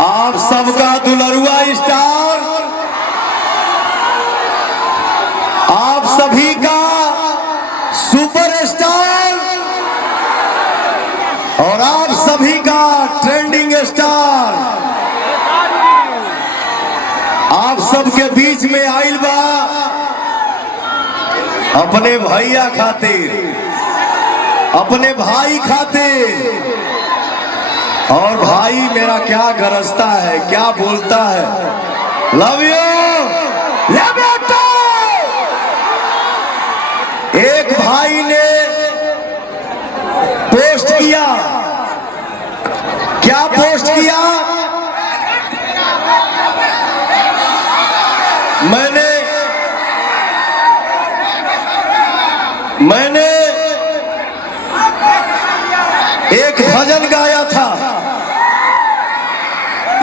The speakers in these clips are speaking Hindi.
आप सबका दुलरुआ स्टार, आप सभी का सुपरस्टार और आप सभी का ट्रेंडिंग स्टार आप सबके बीच में आइल बा अपने भैया खातिर, अपने भाई खातिर। और भाई मेरा क्या गरजता है, क्या बोलता है, लव यू लव यू। एक भाई ने पोस्ट किया, क्या पोस्ट किया? मैंने एक भजन गाया था,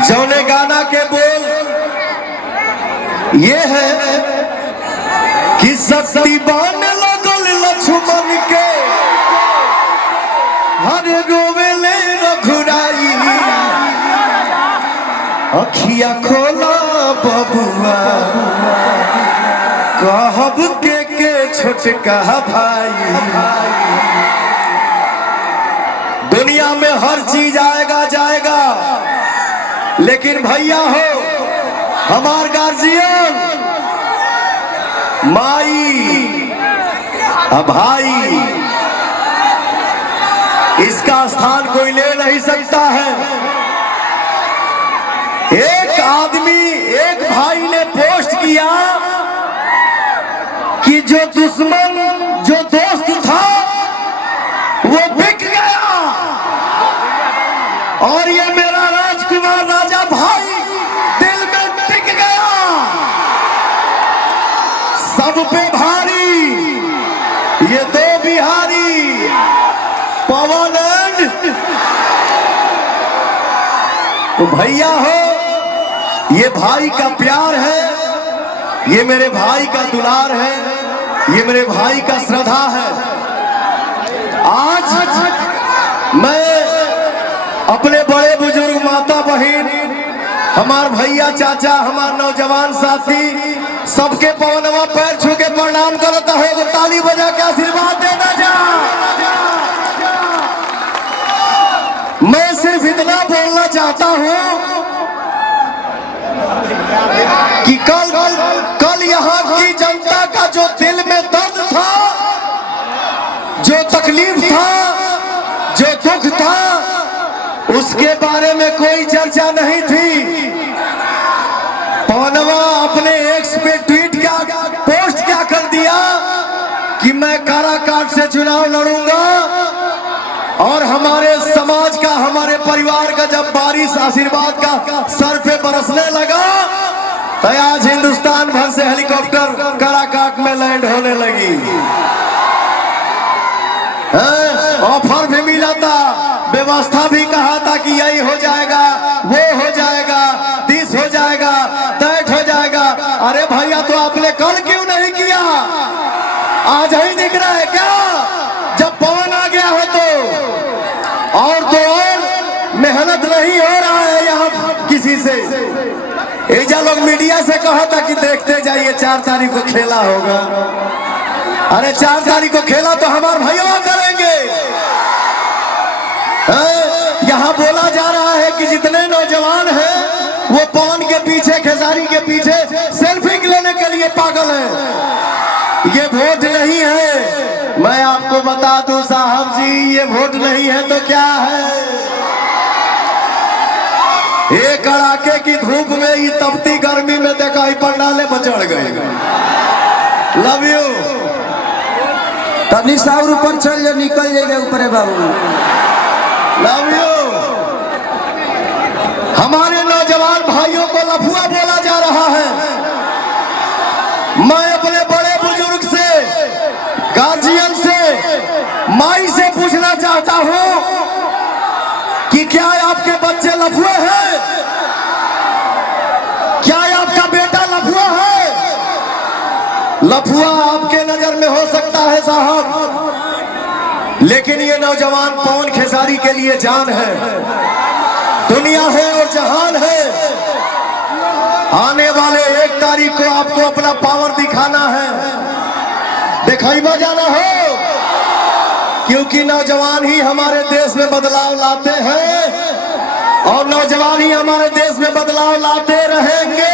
जौने गाना के बोल ये है कि शक्ति बान लगल लक्ष्मण के हर रोवेले रघुराई, अखिया खोला बबुआ कहब के छोटका भाई। दुनिया में हर चीज आएगा जाएगा, लेकिन भैया हो हमार गार्जियन, माई भाई, इसका स्थान कोई ले नहीं सकता है। एक आदमी, एक भाई ने पोस्ट किया कि जो दुश्मन, जो दोस्त था वो बिक गया, और ये मेरा राजकुमार राजा भाई दिल में टिक गया। सब पे भारी ये दो बिहारी, पवन एंड। तो भैया हो, ये भाई का प्यार है, ये मेरे भाई का दुलार है, ये मेरे भाई का श्रद्धा है। आज मैं अपने बड़े बुजुर्ग, माता बहन, हमार भैया चाचा, हमार नौजवान साथी, सबके पवनवा पैर छू के प्रणाम करता है। तो ताली बजा के आशीर्वाद देना जा। मैं सिर्फ इतना बोलना चाहता हूँ कि कल यहाँ की जनता का जो दिल में दर्द था, जो तकलीफ था, जो दुख था, उसके बारे में कोई चर्चा नहीं थी। पवनवा अपने एक्स पे ट्वीट क्या, पोस्ट क्या कर दिया कि मैं काराकाट से चुनाव लड़ूंगा, और हमारे समाज का, हमारे परिवार का जब बारिश आशीर्वाद का सर पे बरसने लगा, तो आज हिंदुस्तान भर से हेलीकॉप्टर काराकाट में लैंड होने लगी। ऑफर भी मिला था, व्यवस्था भी कहा था कि यही हो जाएगा, वो हो जाएगा, दिस हो जाएगा, दैट हो जाएगा। अरे भैया, तो आपने कल क्यों नहीं किया? आज ही दिख रहा है क्या, जब पवन आ गया है तो? और तो और मेहनत नहीं हो रहा है यहाँ किसी से। एजा लोग मीडिया से कहा था कि देखते जाइए 4 तारीख को खेला होगा। अरे 4 तारीख को खेला तो हमारे भैया करेंगे। यहाँ बोला जा रहा है कि जितने नौजवान हैं वो पवन के पीछे, खेसारी के पीछे सेल्फी लेने के लिए पागल हैं। ये वोट नहीं है, मैं आपको बता दूं साहब जी, ये वोट नहीं है तो क्या है? ये कड़ाके की धूप में, ये तपती गर्मी में देखा पंडाले बचड़ गए। Love you. तनी साउर ऊपर चल जा, निकल जाएगा ऊपर बाबू। Love you. हमारे नौजवान भाइयों को लफुआ बोला जा रहा है। मैं अपने बड़े बुजुर्ग से, गार्जियन से, माई से पूछना चाहता हूं कि क्या आपके बच्चे लफुए हैं? क्या आपका बेटा लफुआ है? लफुआ आपके नजर में हो सकता है साहब, लेकिन ये नौजवान पवन खेसारी के लिए जान है, दुनिया है और जहान है। आने वाले 1 तारीख को आपको अपना पावर दिखाना है, दिखाई बजाना हो, क्योंकि नौजवान ही हमारे देश में बदलाव लाते हैं और नौजवान ही हमारे देश में बदलाव लाते रहेंगे।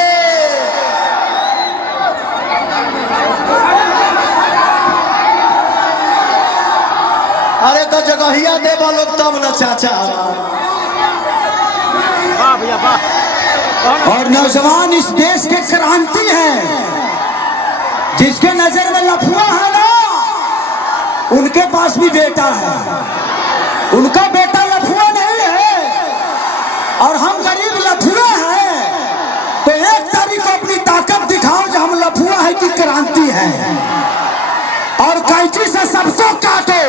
अरे तो जगहिया देवा लोग तब न चाचा। और नौजवान इस देश के क्रांति है। जिसके नजर में लफुआ है ना, उनके पास भी बेटा है, उनका बेटा लफुआ नहीं है और हम गरीब लफुआ हैं। तो 1 तारीख को अपनी ताकत दिखाओ जो हम लफुआ है कि क्रांति है, और कैंची से सबको काटो।